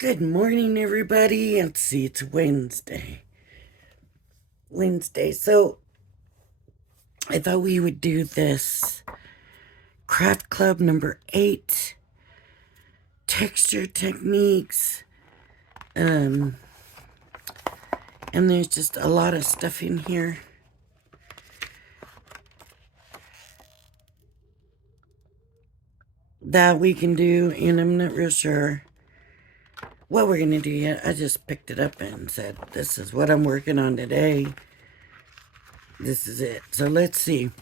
Good morning, everybody. Let's see, it's Wednesday. So I thought we would do this craft club number 8 texture techniques. And there's just a lot of stuff in here. That we can do, and I'm not real sure what we're going to do yet. I just picked it up and said, this is what I'm working on today. This is it. So let's see.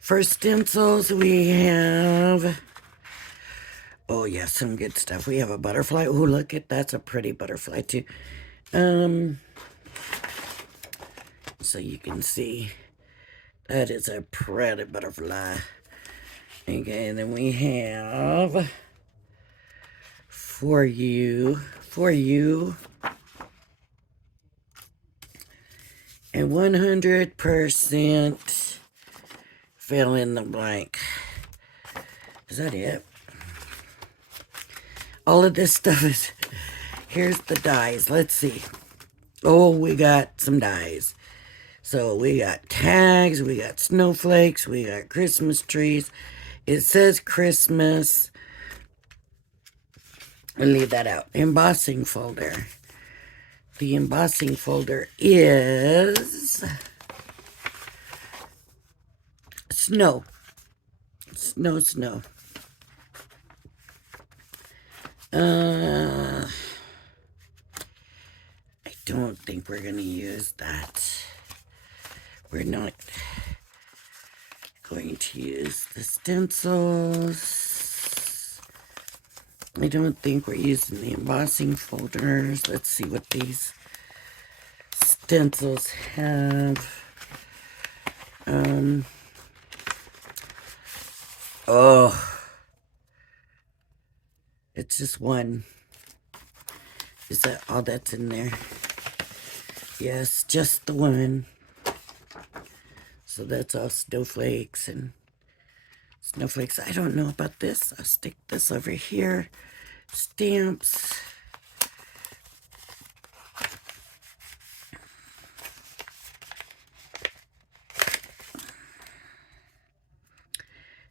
For stencils, we have, oh yeah, some good stuff. We have a butterfly. Oh, look at, that's a pretty butterfly too. So you can see that is a pretty butterfly. Okay, and then we have for you, and 100% fill in the blank. Is that it? All of this stuff is, here's the dies. Let's see. Oh, we got some dies. So we got tags, we got snowflakes, we got Christmas trees. It says Christmas. I'll leave that out. Embossing folder. The embossing folder is snow. Snow. I don't think we're going to use that. We're not going to use the stencils. I don't think we're using the embossing folders. Let's see what these stencils have. Oh, it's just one. Is that all that's in there? Yes, just the one. So that's all snowflakes and snowflakes. I don't know about this. I'll stick this over here. Stamps.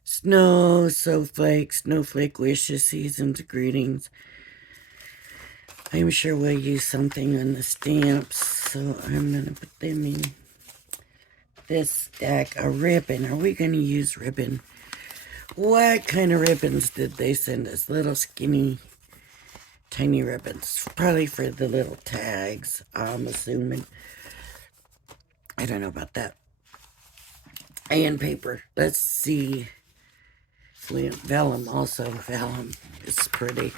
Snow, snowflake wishes, seasons, greetings. I'm sure we'll use something on the stamps, so I'm going to put them in this stack. A ribbon. Are we going to use ribbon? What kind of ribbons did they send us? Little skinny, tiny ribbons. Probably for the little tags, I'm assuming. I don't know about that. And paper. Let's see. Vellum also. Vellum is pretty.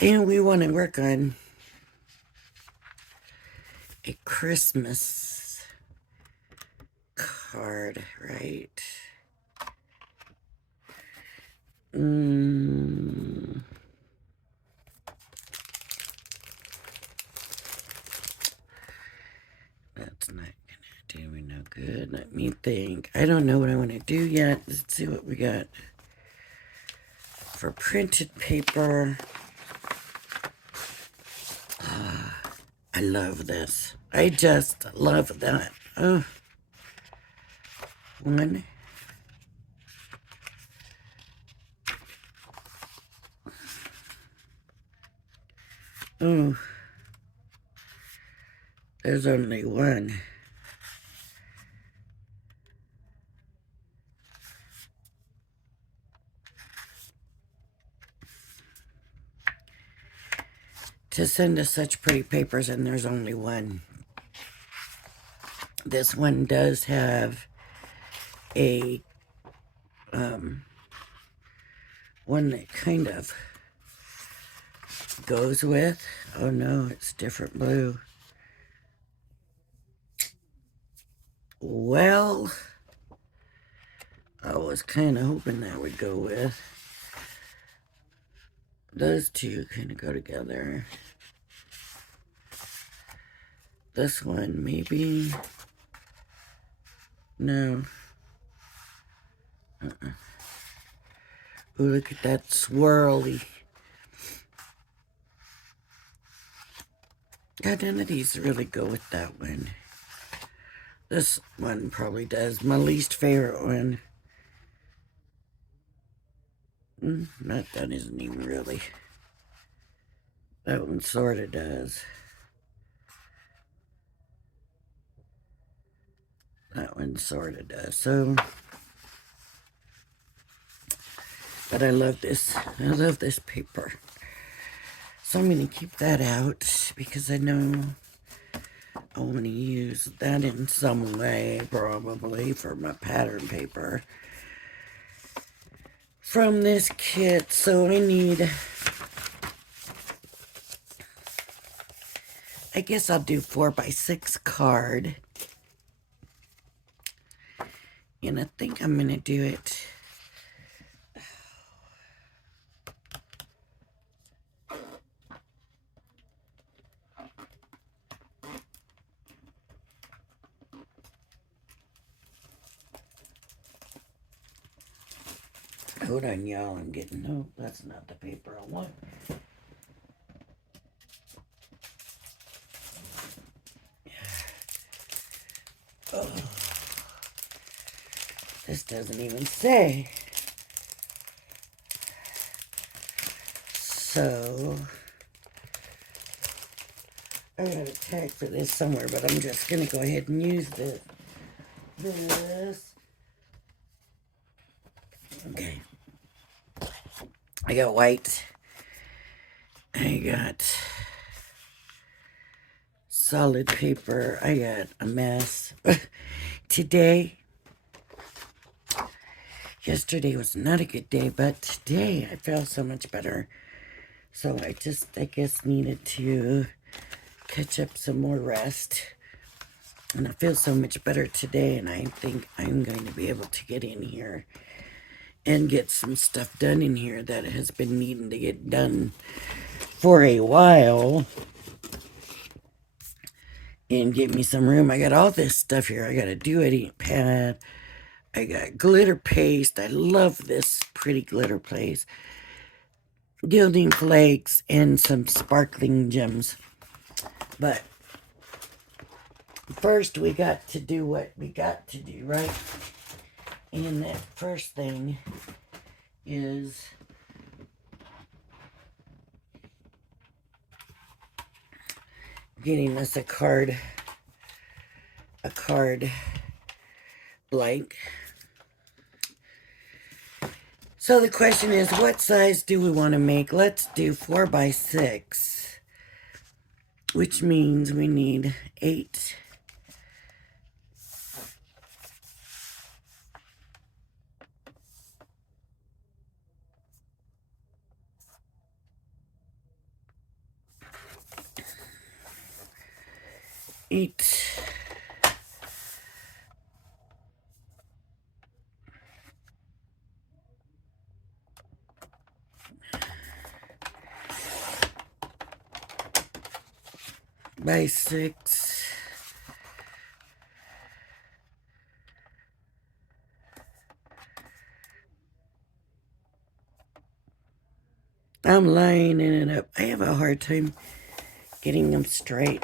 And we want to work on a Christmas card, right? That's not gonna do me no good. Let me think. I don't know what I want to do yet. Let's see what we got. For printed paper, I love this. I just love that. One. Oh, there's only one. To send us such pretty papers, and there's only one. This one does have a one that kind of goes with. Oh no, it's different blue. Well, I was kind of hoping that would go with. Those two kind of go together. This one, maybe. No. Oh, look at that swirly. Yeah, none of these really go with that one. This one probably does. My least favorite one. That isn't even really. That one sort of does. That one sort of does. So, but I love this. I love this paper. So I'm going to keep that out because I know I want to use that in some way, probably, for my pattern paper from this kit. So I need, I guess I'll do 4x6 card. And I think I'm going to do it. Hold on, y'all. I'm getting, no, that's not the paper I want. Oh, this doesn't even say. So, I got a tag for this somewhere, but I'm just going to go ahead and use this. Okay. I got white. I got solid paper. I got a mess. Today, yesterday was not a good day, but today I felt so much better. So I guess, needed to catch up some more rest. And I feel so much better today, and I think I'm going to be able to get in here and get some stuff done in here that has been needing to get done for a while. And get me some room. I got all this stuff here. I got a do-it pad. I got glitter paste. I love this pretty glitter paste. Gilding flakes and some sparkling gems. But first we got to do what we got to do, right? And that first thing is getting us a card blank. So the question is, what size do we want to make? Let's do 4x6, which means we need 8. By 6. I'm lining it up. I have a hard time getting them straight.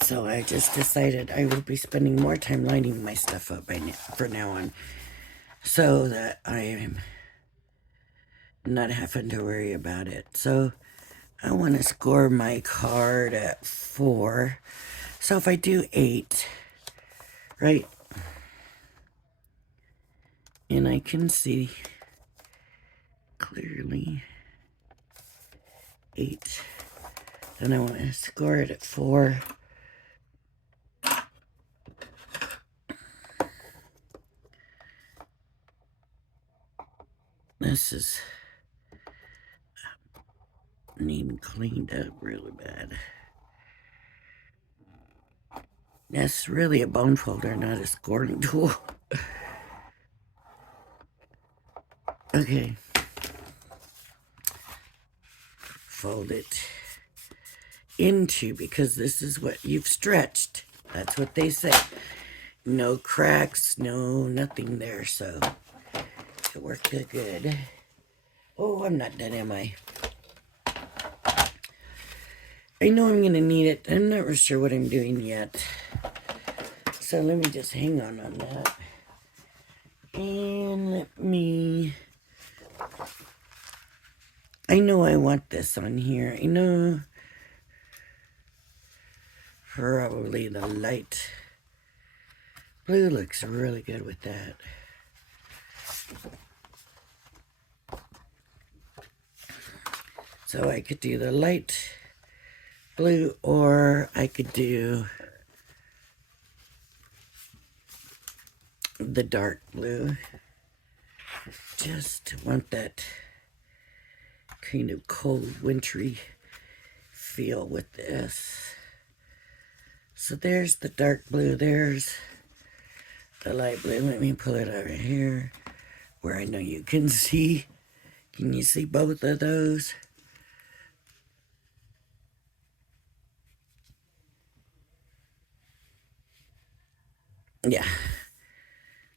So I just decided I will be spending more time lining my stuff up for now on, so that I am not having to worry about it. So I want to score my card at 4. So if I do 8, right, and I can see clearly 8, then I want to score it at 4. This is needing cleaned up really bad. That's really a bone folder, not a scoring tool. Okay. Fold it into, because this is what you've stretched. That's what they say. No cracks, no nothing there. So to work good. Oh, I'm not done, am I? I know I'm going to need it. I'm not really sure what I'm doing yet. So let me just hang on that. And let me... I know I want this on here. I know probably the light blue looks really good with that. So I could do the light blue, or I could do the dark blue. Just want that kind of cold, wintry feel with this. So there's the dark blue, there's the light blue. Let me pull it over here where I know you can see. Can you see both of those? Yeah.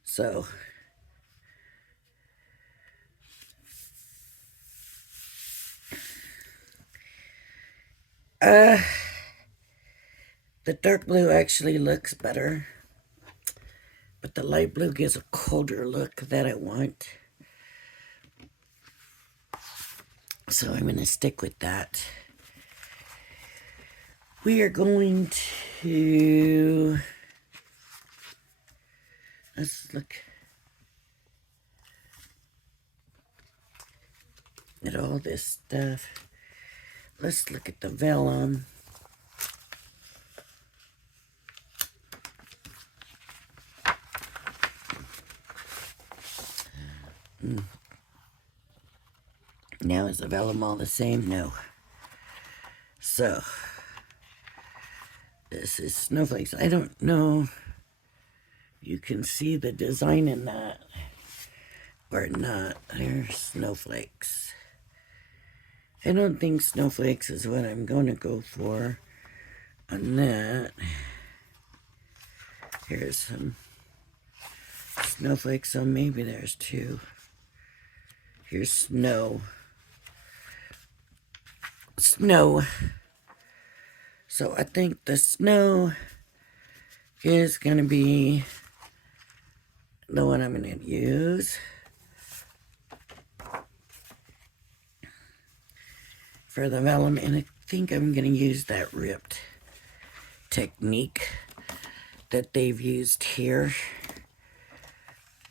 So the dark blue actually looks better, but the light blue gives a colder look that I want. So I'm going to stick with that. We are going to... Let's look at all this stuff. Let's look at the vellum. Now is the vellum all the same? No. So, this is snowflakes. I don't know if you can see the design in that or not. There's snowflakes. I don't think snowflakes is what I'm going to go for on that. Here's some snowflakes, so maybe there's two. Here's snow. Snow. So I think the snow is going to be the one I'm going to use. For the vellum, and I think I'm going to use that ripped technique that they've used here.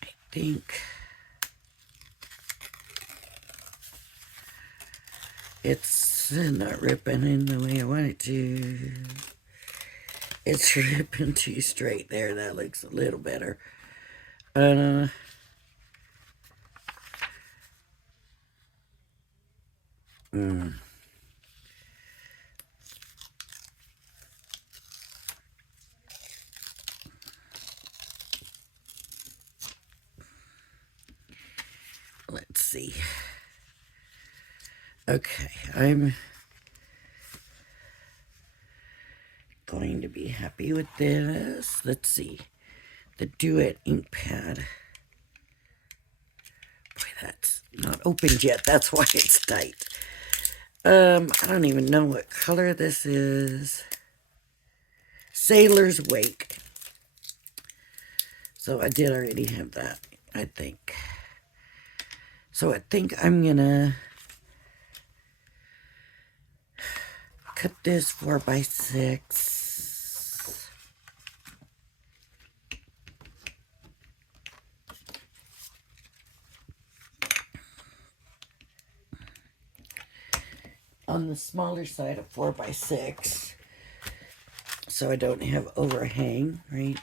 I think it's not ripping in the way I want it to. It's ripping too straight there. That looks a little better. Let's see. Okay, I'm going to be happy with this. Let's see. The Duet ink pad. Boy, that's not opened yet. That's why it's tight. I don't even know what color this is. Sailor's Wake. So I did already have that, I think. So I think I'm gonna cut this 4x6. On the smaller side of 4x6, so I don't have overhang, right?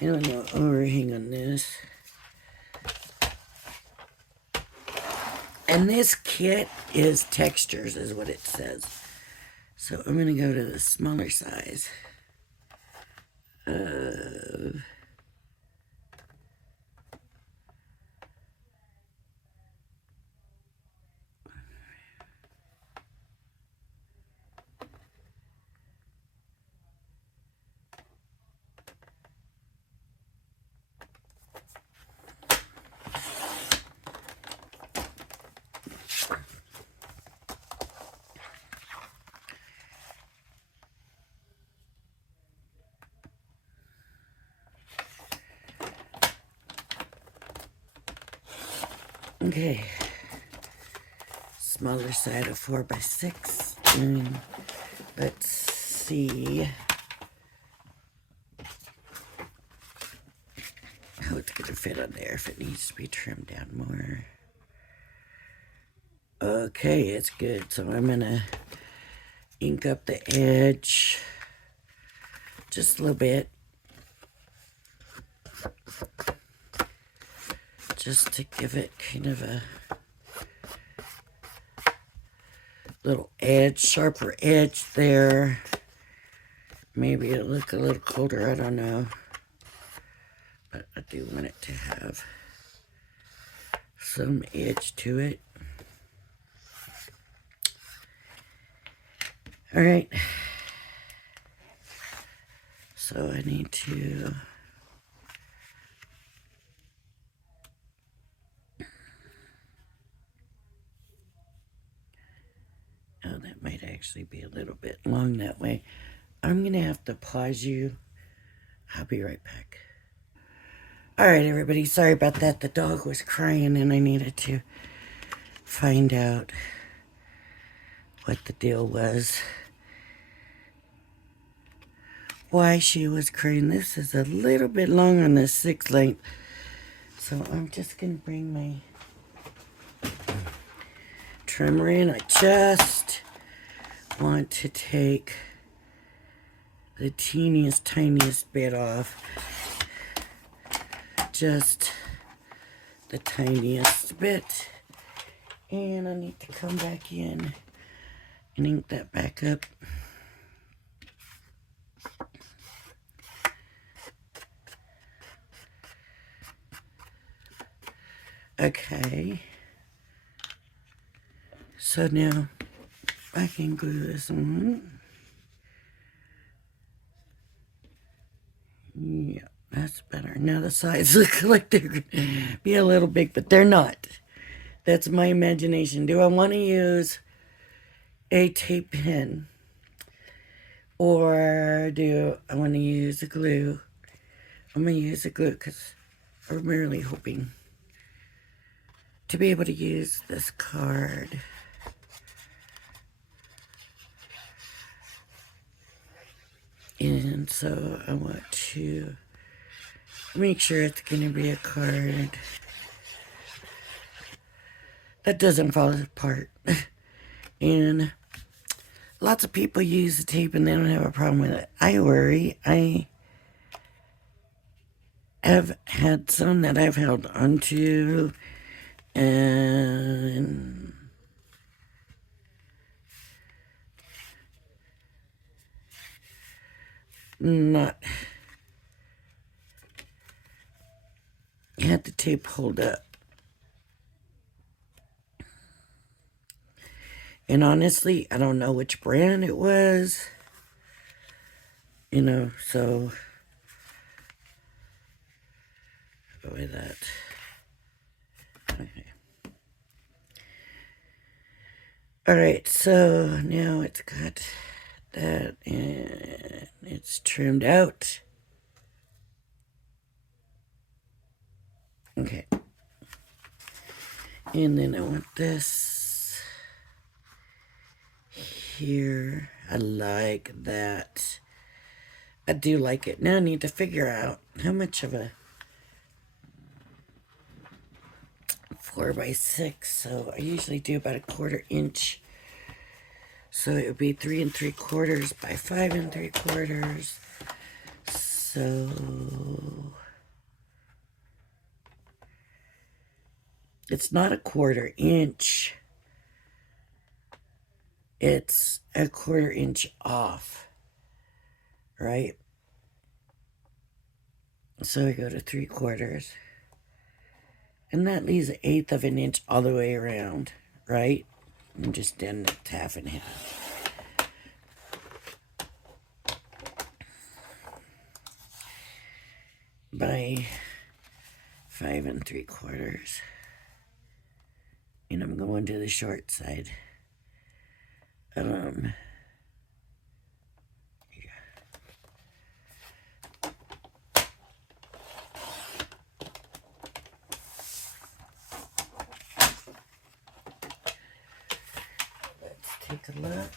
I don't know overhang on this. And this kit is textures, is what it says. So I'm going to go to the smaller size. Okay. Smaller side of 4x6. And let's see how it's going to fit on there, if it needs to be trimmed down more. Okay, it's good. So I'm going to ink up the edge just a little bit, just to give it kind of a little edge, sharper edge there. Maybe it'll look a little colder, I don't know. But I do want it to have some edge to it. All right. So I need to oh, that might actually be a little bit long that way. I'm going to have to pause you. I'll be right back. All right, everybody. Sorry about that. The dog was crying and I needed to find out what the deal was. Why she was crying. This is a little bit long on the 6 length. So I'm just going to bring my trimmer in. I just want to take the teeniest, tiniest bit off. Just the tiniest bit. And I need to come back in and ink that back up. Okay. So now I can glue this on. Yeah, that's better. Now the sides look like they're going to be a little big, but they're not. That's my imagination. Do I want to use a tape pen? Or do I want to use a glue? I'm going to use a glue because I'm really hoping to be able to use this card. And so I want to make sure it's going to be a card that doesn't fall apart. And lots of people use the tape and they don't have a problem with it. I worry. I have had some that I've held onto and not had the tape hold up. And honestly, I don't know which brand it was. You know, so go with that. Okay. Alright, so now it's got that and it's trimmed out. Okay. And then I want this here. I like that. I do like it. Now I need to figure out how much of a 4x6. So I usually do about 1/4 inch. So it would be 3 3/4 by 5 3/4. So it's not 1/4 inch. It's 1/4 inch off, right? So we go to 3/4. And that leaves 1/8 of an inch all the way around, right? And just end it half and half. By 5 3/4. And I'm going to the short side. Yeah. take a look.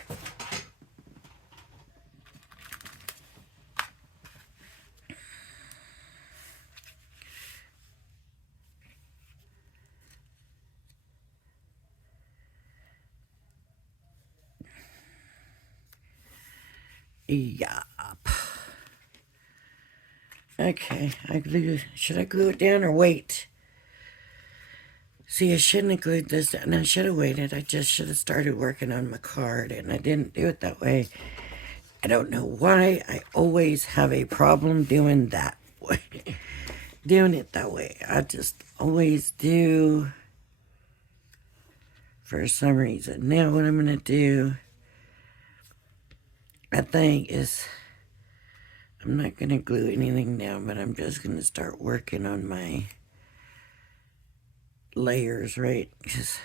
Yup. Okay, should I glue it down or wait? See, I shouldn't have glued this down. I should have waited. I just should have started working on my card, and I didn't do it that way. I don't know why. I always have a problem doing that way. Doing it that way. I just always do for some reason. Now what I'm going to do, I think, is I'm not going to glue anything down, but I'm just going to start working on my layers, right? Because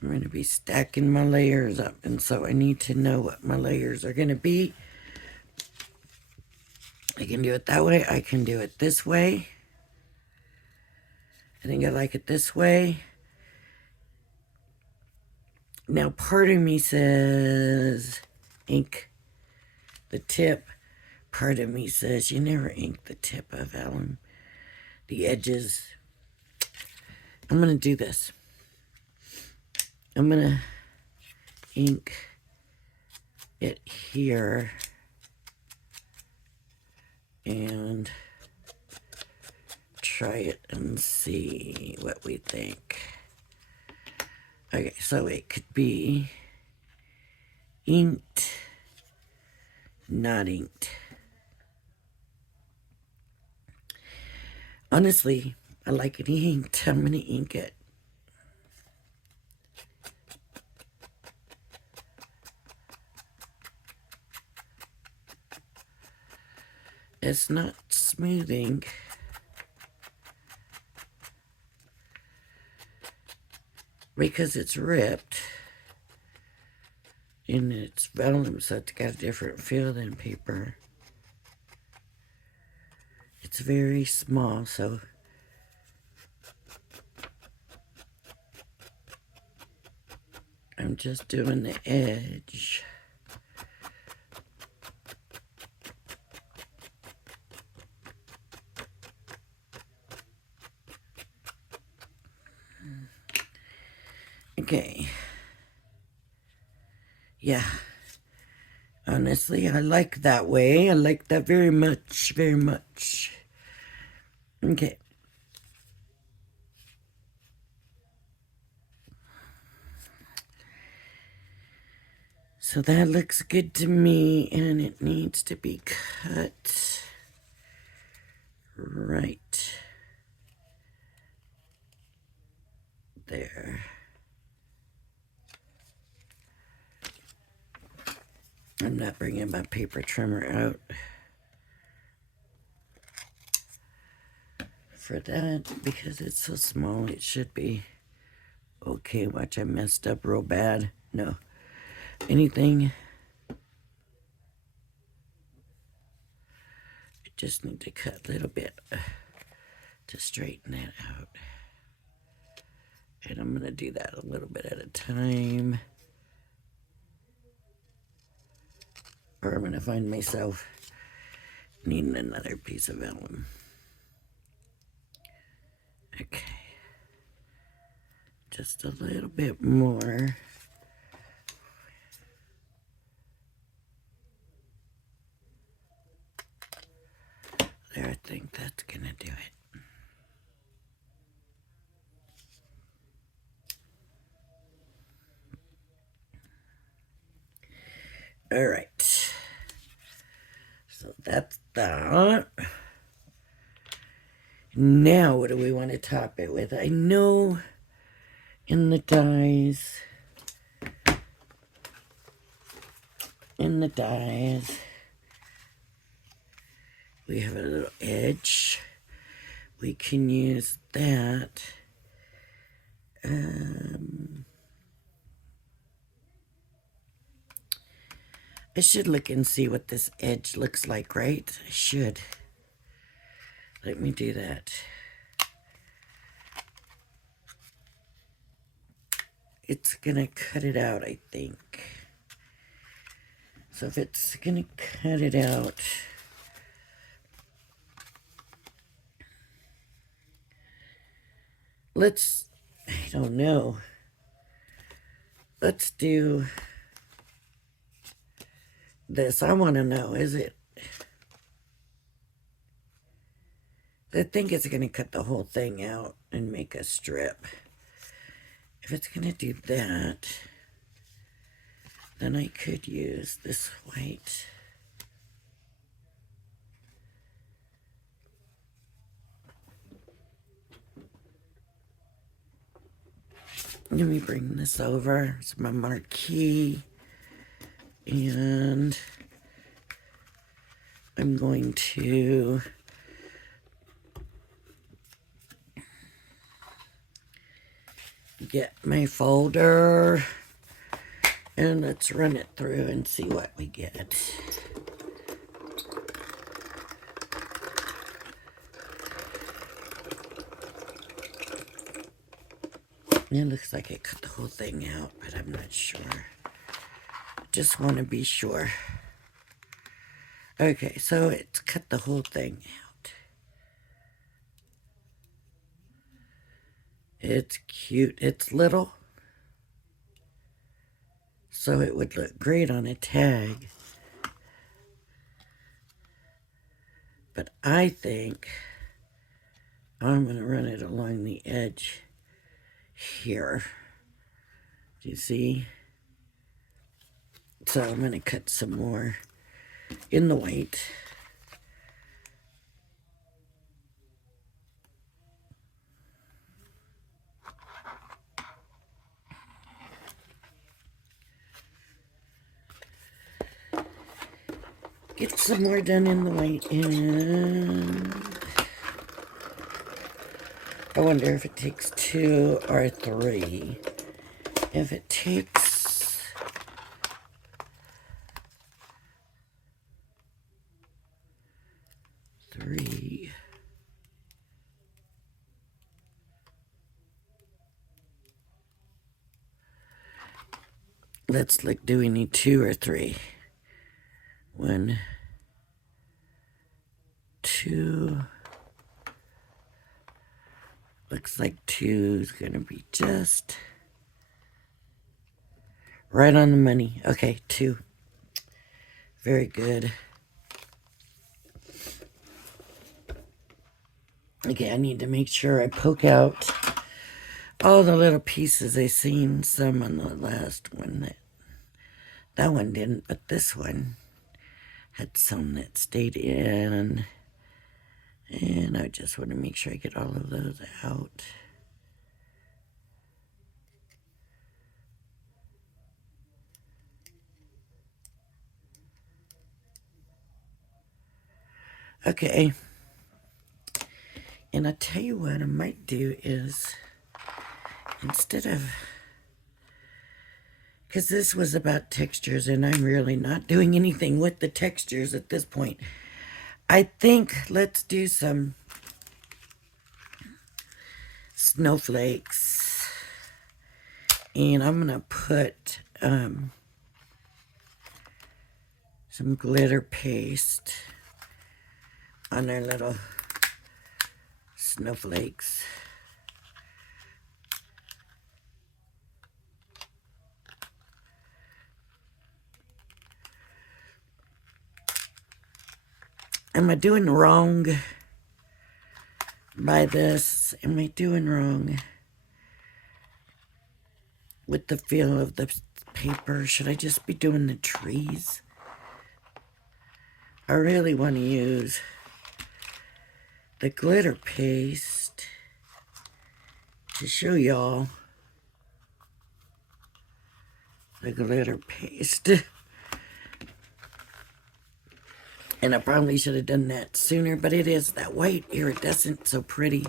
I'm going to be stacking my layers up, and so I need to know what my layers are going to be. I can do it that way. I can do it this way. I think I like it this way. Now, part of me says ink the tip. Part of me says you never ink the tip of vellum. The edges. I'm going to do this. I'm going to ink it here and try it and see what we think. Okay, so it could be inked, not inked. Honestly, I like it inked. I'm going to ink it. It's not smoothing. Because it's ripped. And it's vellum, so it's got a different feel than paper. It's very small, so I'm just doing the edge. Okay. Yeah. Honestly, I like that way. I like that very much, very much. Okay. So that looks good to me, and it needs to be cut right there. I'm not bringing my paper trimmer out for that because it's so small. It should be okay. Watch, I messed up real bad. No. Anything. I just need to cut a little bit to straighten that out. And I'm going to do that a little bit at a time. Or I'm going to find myself needing another piece of vellum. Okay. Just a little bit more. There, I think that's going to do it. All right. So that's that. Now, what do we want to top it with? I know in the dies, we have a little edge. We can use that. I should look and see what this edge looks like, right? I should. Let me do that. it's gonna cut it out, I think. So if it's gonna cut it out, I don't know. Let's do this. I want to know, I think it's going to cut the whole thing out and make a strip. If it's going to do that, then I could use this white. Let me bring this over. It's my marquee. And I'm going to get my folder and let's run it through and see what we get. It looks like it cut the whole thing out, but I'm not sure. Just want to be sure. Okay, so it's cut the whole thing out. It's cute. It's little, so it would look great on a tag. But I think I'm going to run it along the edge here. Do you see? So I'm going to cut some more in the white. Get some more done in the white, and I wonder if it takes 2 or 3. If it takes 3, let's look, do we need 2 or 3? 1, 2. Looks like 2 is going to be just right on the money. Okay, 2. Very good. Okay, I need to make sure I poke out all the little pieces. I seen some on the last one. That one didn't, but this one had some that stayed in. And I just want to make sure I get all of those out. Okay. And I tell you what I might do is, instead of, because this was about textures and I'm really not doing anything with the textures at this point, I think let's do some snowflakes. And I'm going to put some glitter paste on our little snowflakes. Am I doing wrong by this? Am I doing wrong with the feel of the paper? Should I just be doing the trees? I really want to use the glitter paste to show y'all the glitter paste. And I probably should have done that sooner, but it is that white iridescent, so pretty.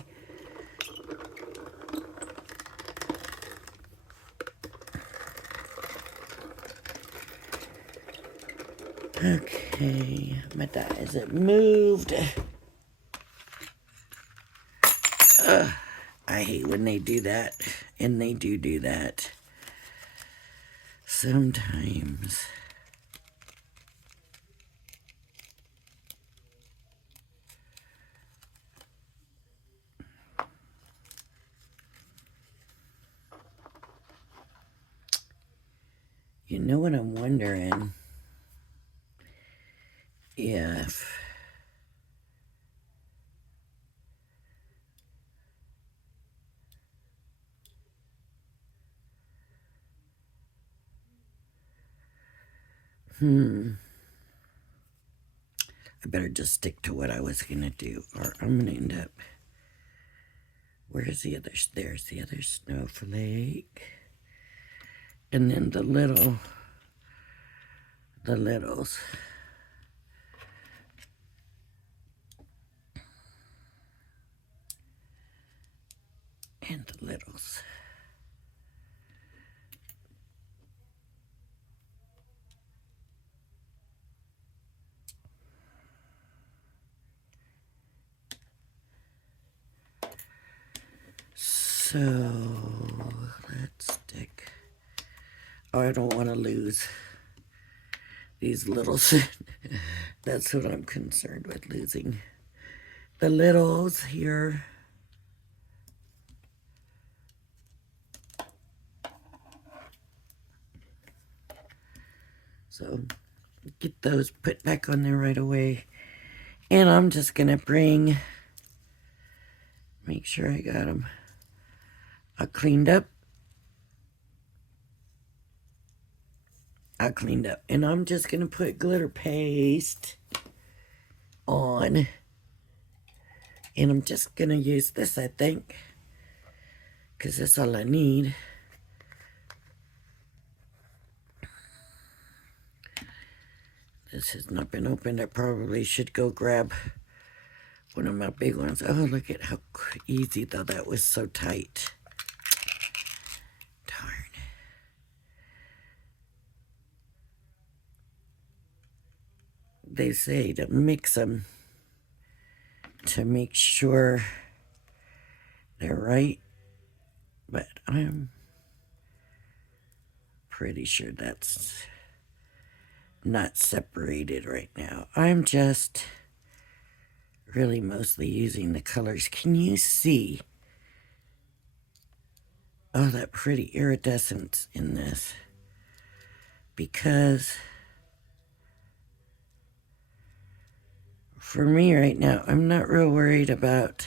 Okay, my die, is it moved? I hate when they do that, and they do that. sometimes. You know what I'm wondering? If I better just stick to what I was gonna do, or I'm gonna end up. Where's the other? There's the other snowflake, and then the littles, and the littles. So let's stick. Oh, I don't want to lose these littles. That's what I'm concerned with, losing the littles here. So get those put back on there right away. And I'm just going to make sure I got them all cleaned up. And I'm just going to put glitter paste on. And I'm just going to use this, I think, because that's all I need. This has not been opened. I probably should go grab one of my big ones. Oh, look at how easy, though. That was so tight. Darn. They say to mix them to make sure they're right, but I'm pretty sure that's not separated right now. I'm just really mostly using the colors. Can you see? Oh, that pretty iridescence in this. Because for me right now, I'm not real worried about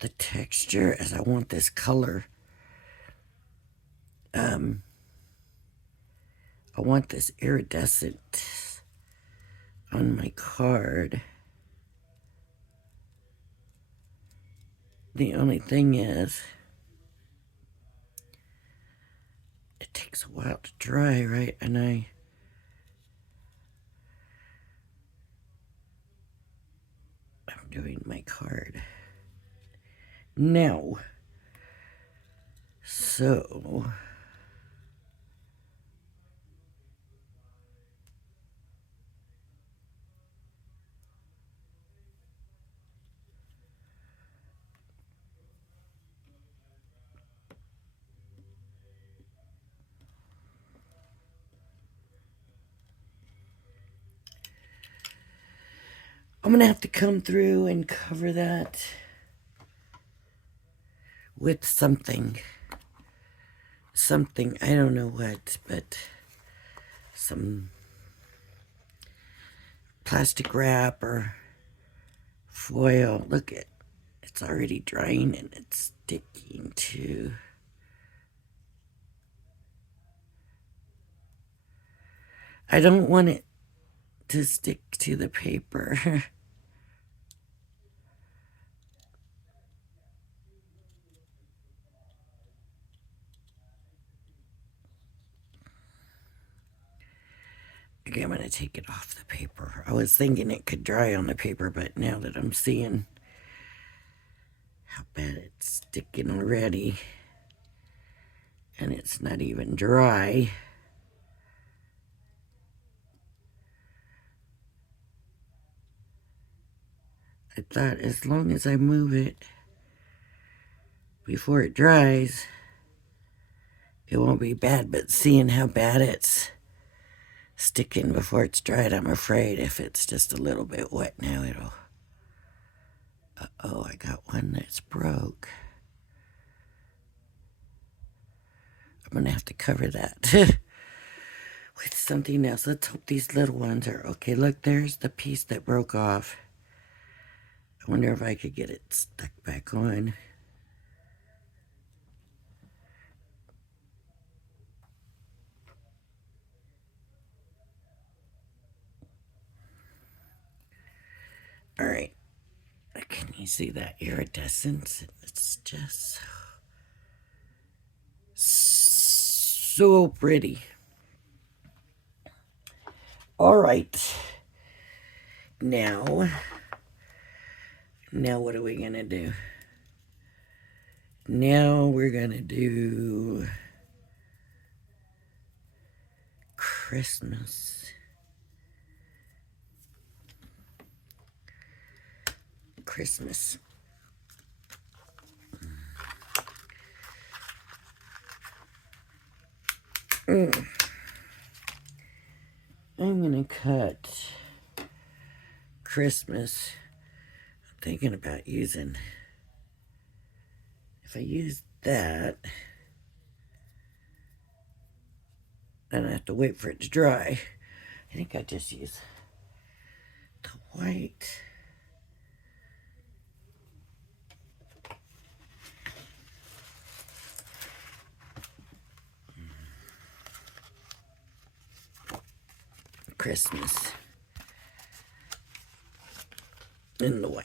the texture as I want this color. I want this iridescent on my card. The only thing is, it takes a while to dry, right? And I'm doing my card now. So I'm going to have to come through and cover that with something. Something, I don't know what, but some plastic wrap or foil. Look at, it's already drying and it's sticking to. I don't want it to stick to the paper. Okay, I'm going to take it off the paper. I was thinking it could dry on the paper, but now that I'm seeing how bad it's sticking already, and it's not even dry. I thought as long as I move it before it dries, it won't be bad, but seeing how bad it's sticking before it's dried, I'm afraid if it's just a little bit wet now, it'll... Uh-oh, I got one that's broke. I'm gonna have to cover that with something else. Let's hope these little ones are okay. Look, there's the piece that broke off. I wonder if I could get it stuck back on. All right. Can you see that iridescence? It's just so pretty. All right. Now what are we gonna do? Now we're gonna do Christmas. Christmas. I'm gonna cut Christmas. I'm thinking about using, if I use that, then I have to wait for it to dry. I think I just use the white. Christmas in the white.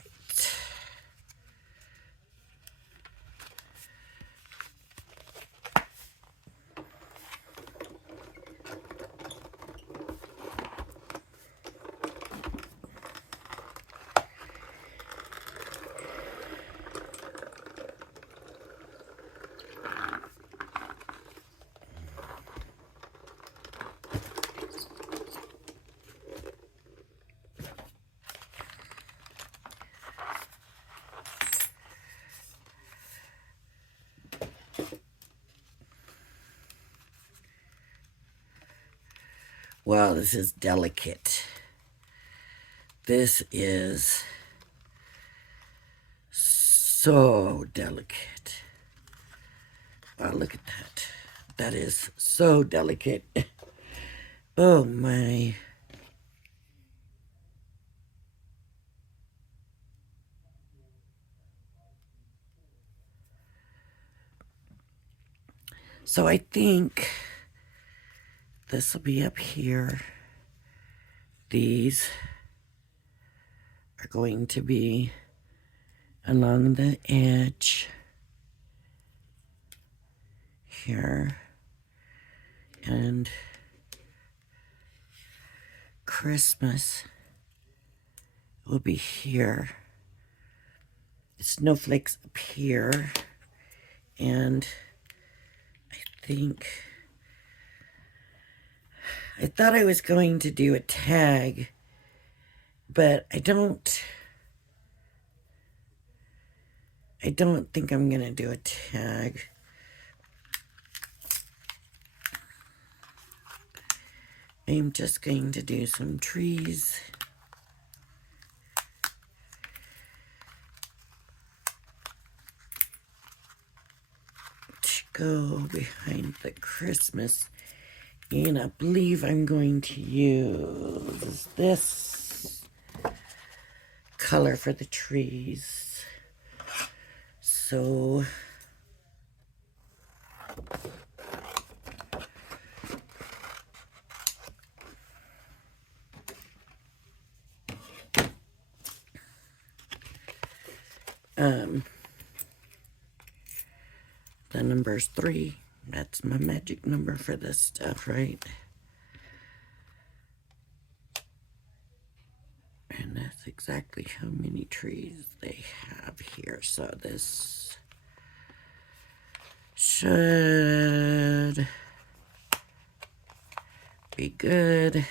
Wow, this is delicate. This is so delicate. Wow, look at that. That is so delicate. Oh my. So I think this will be up here. These are going to be along the edge here, and Christmas will be here. Snowflakes up here, and I thought I was going to do a tag, but I don't think I'm gonna do a tag. I'm just going to do some trees. To go behind the Christmas. And I believe I'm going to use this color for the trees. So the number's 3. That's my magic number for this stuff, right? And that's exactly how many trees they have here. So this should be good.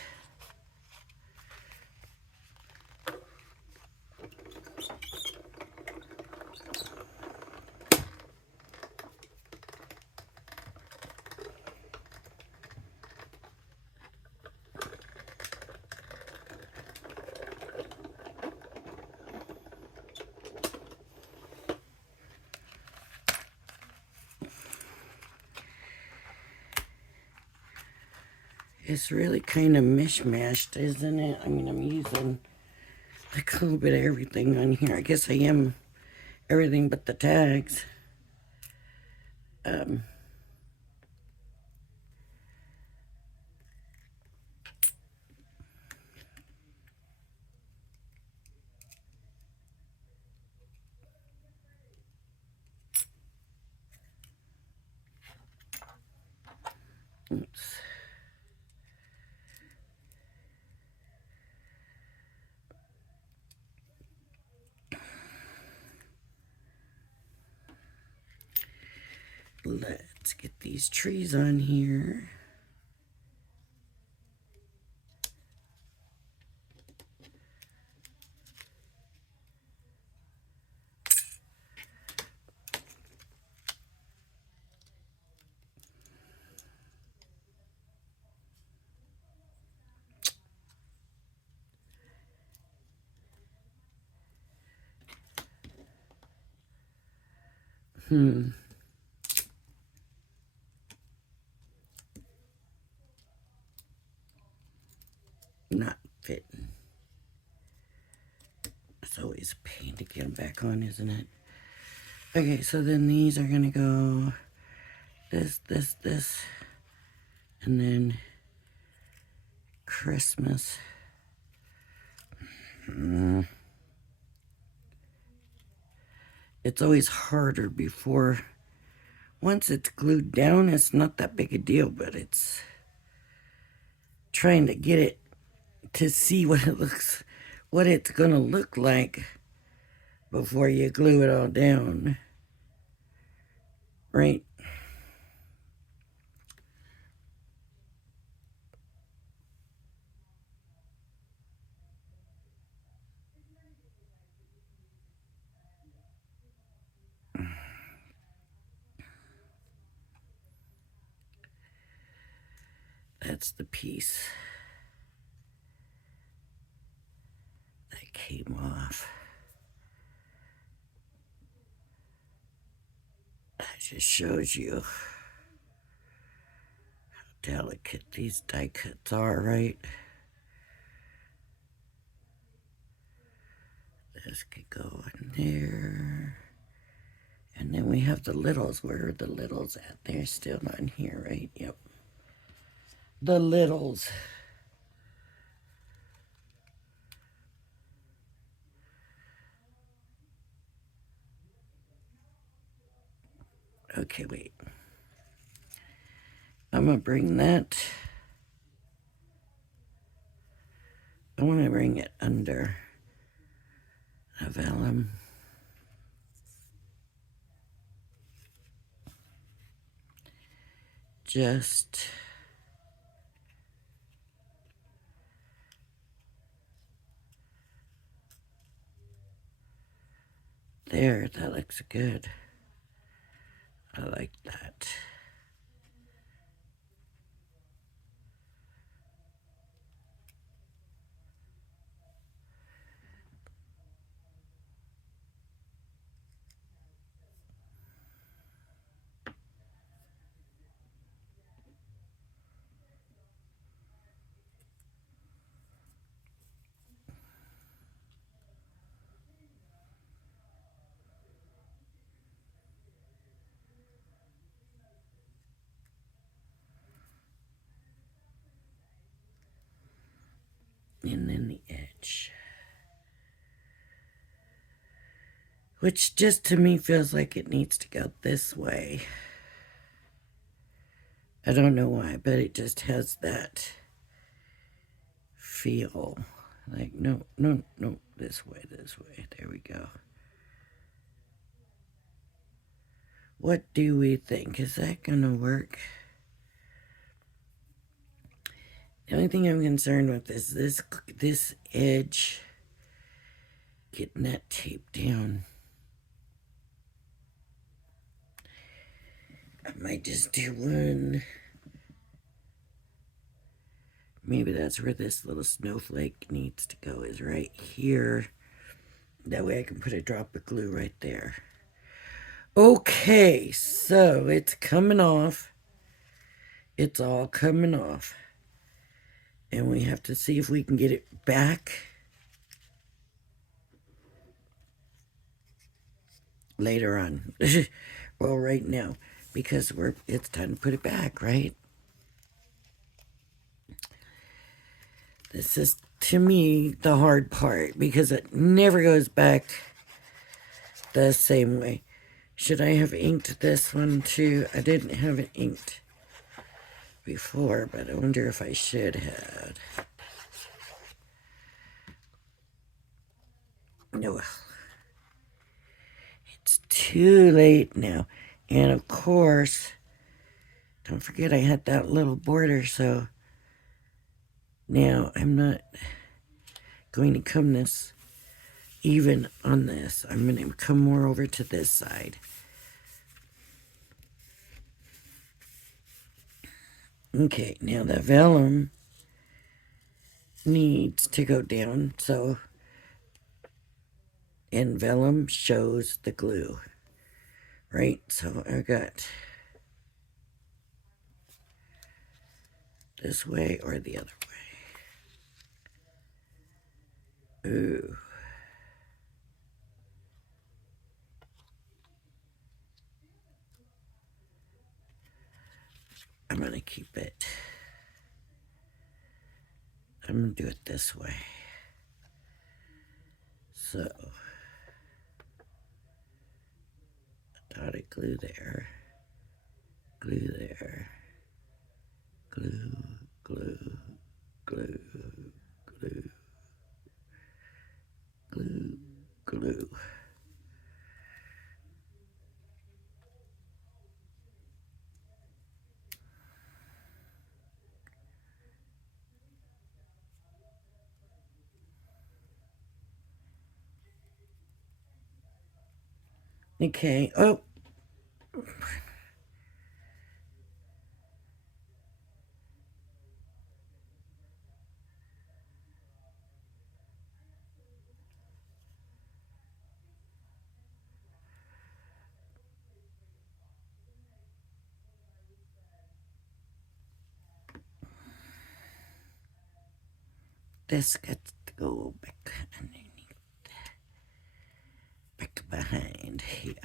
It's really kind of mishmashed, isn't it? I mean, I'm using like a little bit of everything on here. I guess I am everything but the tags. Oops. Let's get these trees on here. Not fitting. It's always a pain to get them back on, isn't it? Okay, so then these are gonna go this, and then Christmas. It's always harder before, once it's glued down, it's not that big a deal, but it's trying to get it to see what it's gonna look like before you glue it all down. Right? That's the piece that came off. That just shows you how delicate these die cuts are, right? This could go in there. And then we have the littles. Where are the littles at? They're still not in here, right? Yep. The littles. Okay, wait. I'm going to bring that. I want to bring it under the vellum. Just there. That looks good. I like that. And then the edge. Which just to me feels like it needs to go this way. I don't know why, but it just has that feel. Like, no, this way. There we go. What do we think? Is that gonna work? The only thing I'm concerned with is this edge, getting that tape down. I might just do one. Maybe that's where this little snowflake needs to go, is right here. That way I can put a drop of glue right there. Okay, so it's coming off. It's all coming off. And we have to see if we can get it back later on. Well, right now, because it's time to put it back, right? This is, to me, the hard part, because it never goes back the same way. Should I have inked this one too? I didn't have it inked before, but I wonder if I should have. No, it's too late now. And of course, don't forget I had that little border, so now I'm not going to come this even on this. I'm going to come more over to this side. Okay, now the vellum needs to go down, so, and vellum shows the glue, right? So I got this way or the other way. Ooh. I'm going to keep it. I'm going to do it this way. So, dotted glue there, glue there, glue, glue, glue, glue, glue, glue. Okay, oh. This gets to go back underneath, back behind here.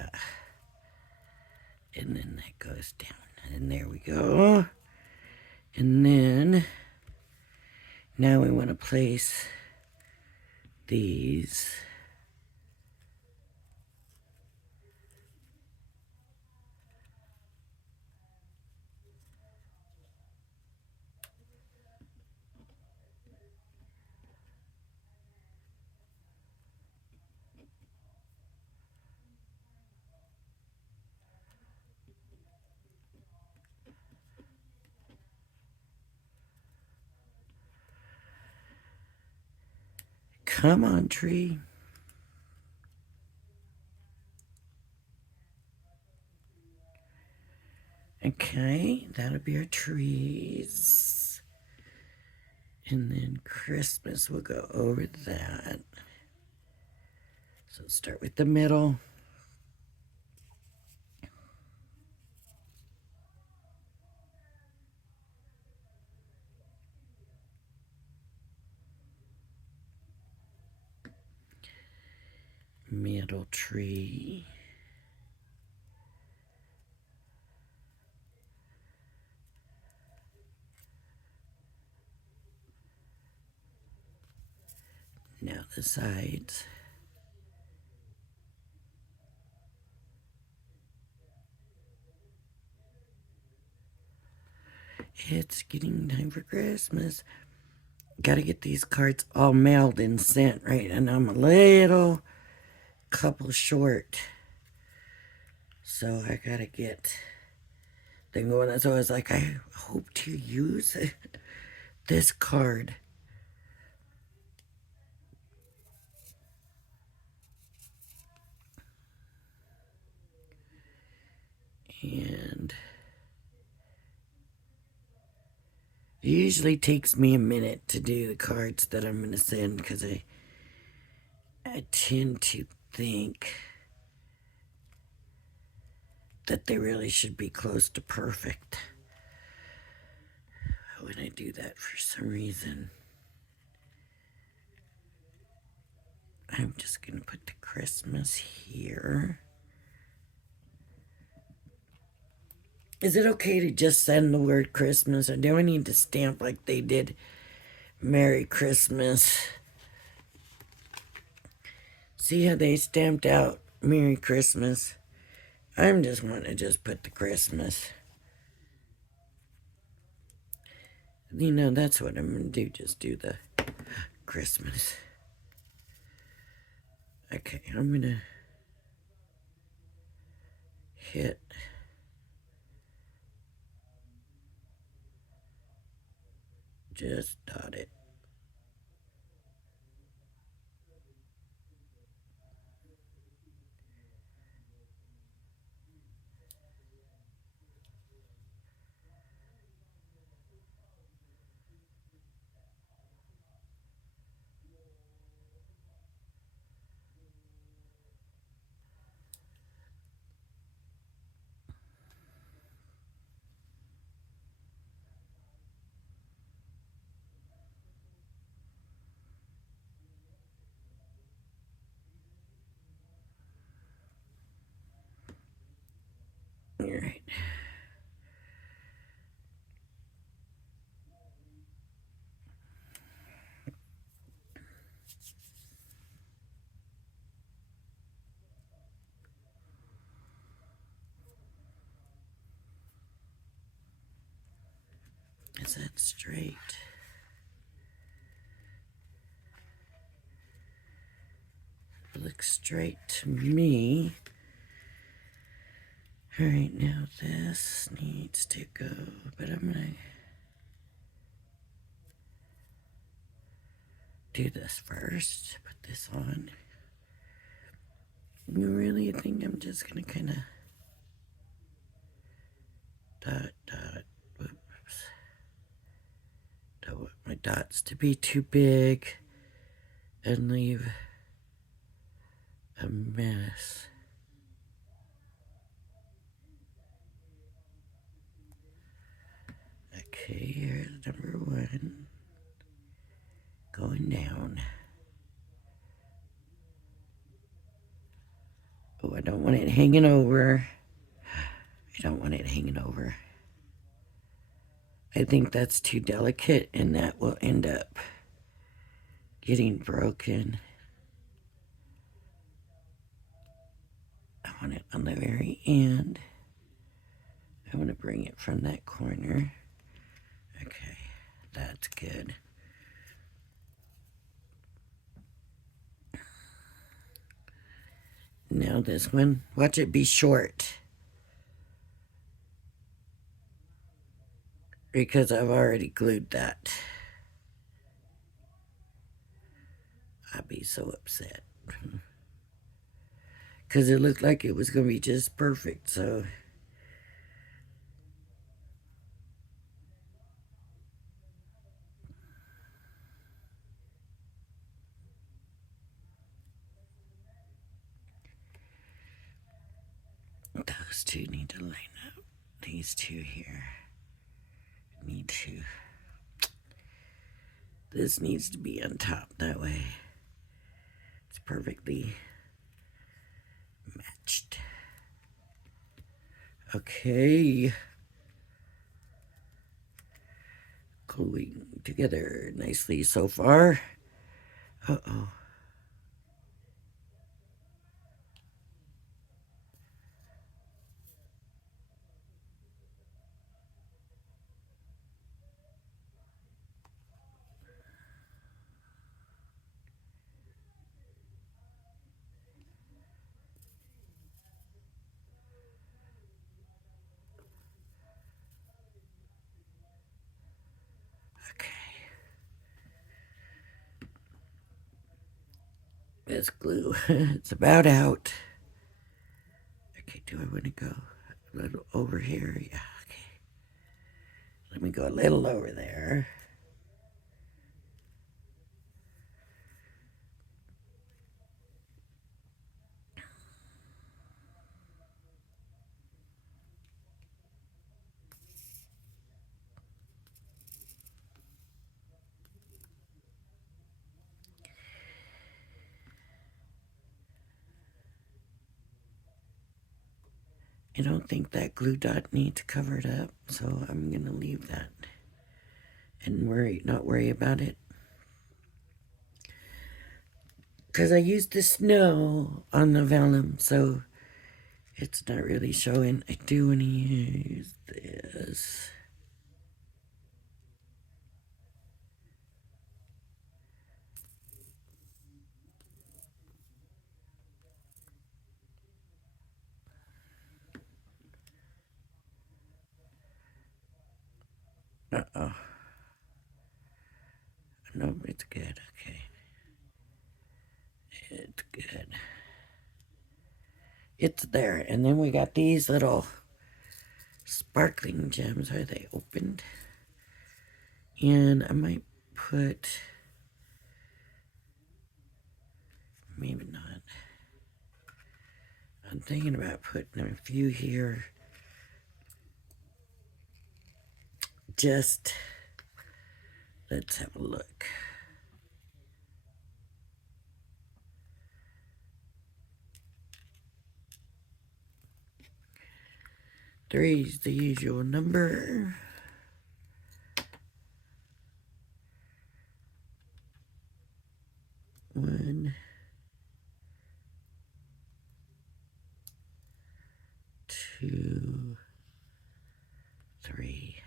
And then that goes down. And there we go. And then, now we want to place these. Come on, tree. Okay, that'll be our trees. And then Christmas will go over that. So start with the middle. Middle tree. Now the sides. It's getting time for Christmas. Gotta get these cards all mailed and sent, right? And I'm a little couple short. So I gotta get them going. So I was like, I hope to use this card. And it usually takes me a minute to do the cards that I'm going to send because I tend to think that they really should be close to perfect. when I do that for some reason. I'm just going to put the Christmas here. Is it okay to just send the word Christmas, or do I need to stamp like they did Merry Christmas? See how they stamped out Merry Christmas? I'm just wanting to just put the Christmas. You know, that's what I'm going to do, just do the Christmas. Okay, I'm going to hit just dot it. All right. Is that straight? It looks straight to me. All right, now this needs to go, but I'm going to do this first. Put this on. You really think I'm just going to kind of dot, dot, whoops. Don't want my dots to be too big and leave a mess. Okay, here's number one. Going down. Oh, I don't want it hanging over. I don't want it hanging over. I think that's too delicate and that will end up getting broken. I want it on the very end. I want to bring it from that corner. Okay, that's good. Now this one, watch it be short. Because I've already glued that. I'd be so upset. Because it looked like it was going to be just perfect, so... Those two need to line up. These two here need to... This needs to be on top, that way it's perfectly matched. Okay. Gluing together nicely so far. Uh-oh. This glue, it's about out. Okay, do I want to go a little over here? Yeah, okay. Let me go a little over there. I don't think that glue dot needs covered up, so I'm going to leave that and not worry about it. Because I used the snow on the vellum, so it's not really showing. I do want to use this. Uh-oh. No, it's good. Okay. It's good. It's there. And then we got these little sparkling gems. Are they opened? And I might put... Maybe not. I'm thinking about putting a few here. Just... Let's have a look. Three's the usual number. One, two, three.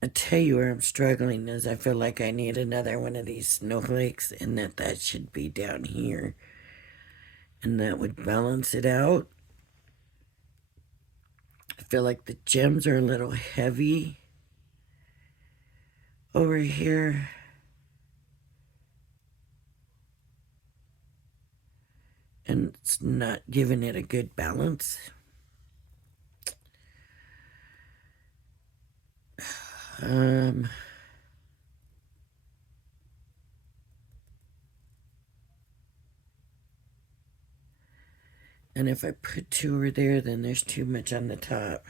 I tell you where I'm struggling is I feel like I need another one of these snowflakes and that should be down here. And that would balance it out. I feel like the gems are a little heavy over here. And it's not giving it a good balance. And if I put two over there, then there's too much on the top.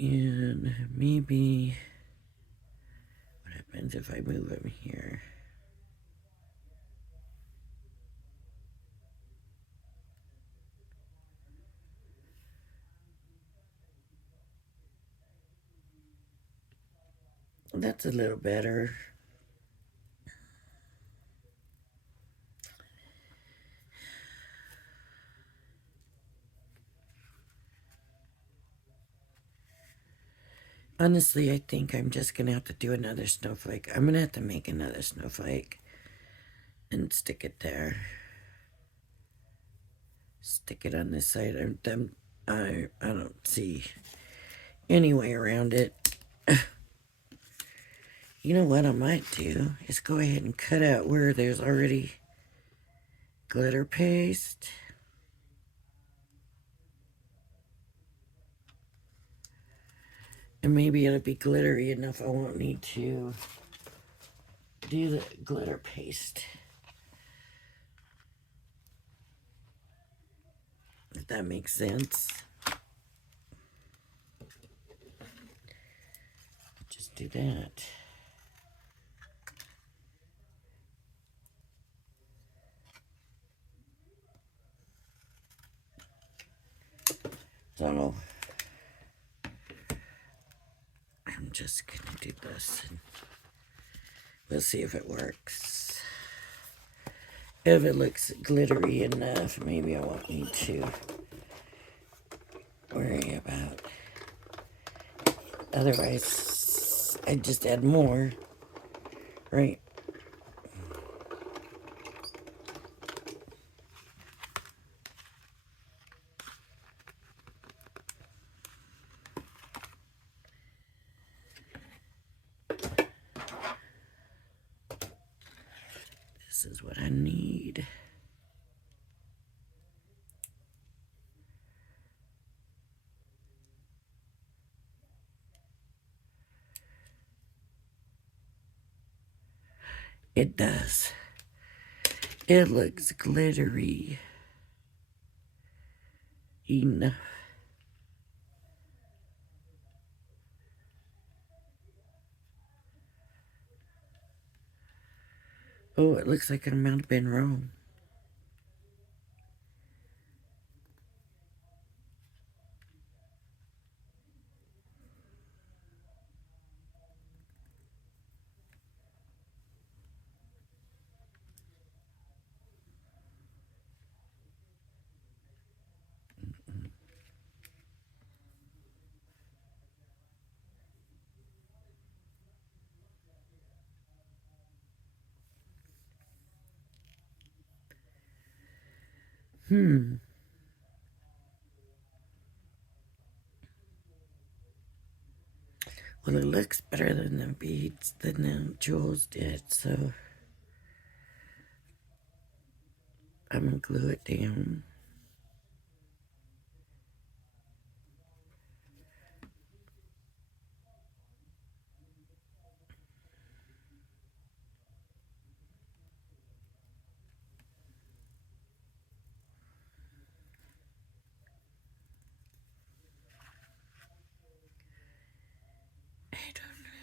And maybe, what happens if I move them here? That's a little better. Honestly, I think I'm just going to have to do another snowflake. I'm going to have to make another snowflake and stick it there. Stick it on this side. I don't see any way around it. You know what I might do is go ahead and cut out where there's already glitter paste. And maybe it'll be glittery enough I won't need to do the glitter paste. If that makes sense. Just do that. So I'm just gonna do this and we'll see if it works. If it looks glittery enough, maybe I won't need to worry about. Otherwise, I'd just add more, right? This is what I need. It does. It looks glittery enough. Oh, it looks like I might have been wrong. Well, it looks better than the beads, than the jewels did, so I'm gonna glue it down. I don't know.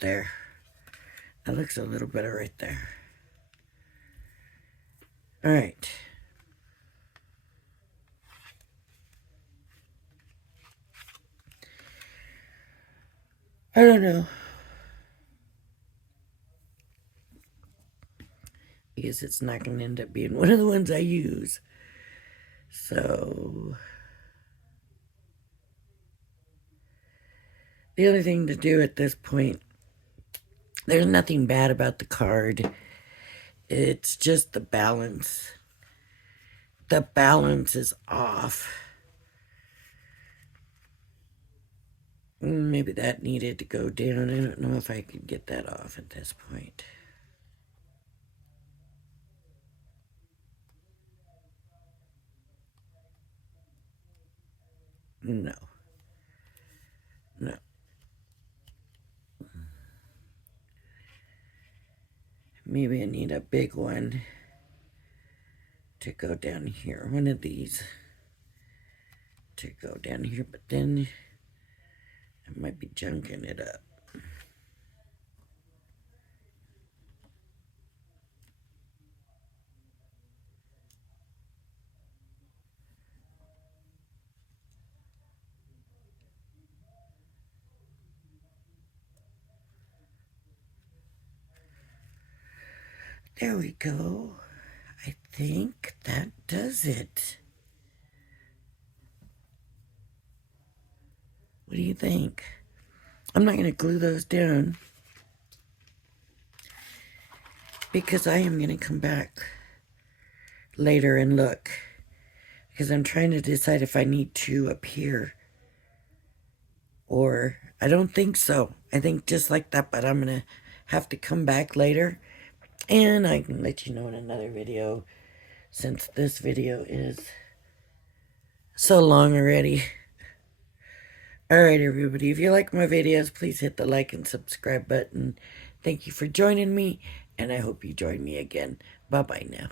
There. That looks a little better right there. Alright. I don't know. Because it's not going to end up being one of the ones I use. So, the only thing to do at this point, there's nothing bad about the card. It's just the balance. The balance is off. Maybe that needed to go down. I don't know if I could get that off at this point. No. No. Maybe I need a big one to go down here. One of these to go down here, but then I might be junking it up. There we go. I think that does it. What do you think? I'm not going to glue those down because I am going to come back later and look, because I'm trying to decide if I need two up here or I don't think so. I think just like that, but I'm going to have to come back later and I can let you know in another video, since this video is so long already. Alright, everybody, if you like my videos, please hit the like and subscribe button. Thank you for joining me, and I hope you join me again. Bye-bye now.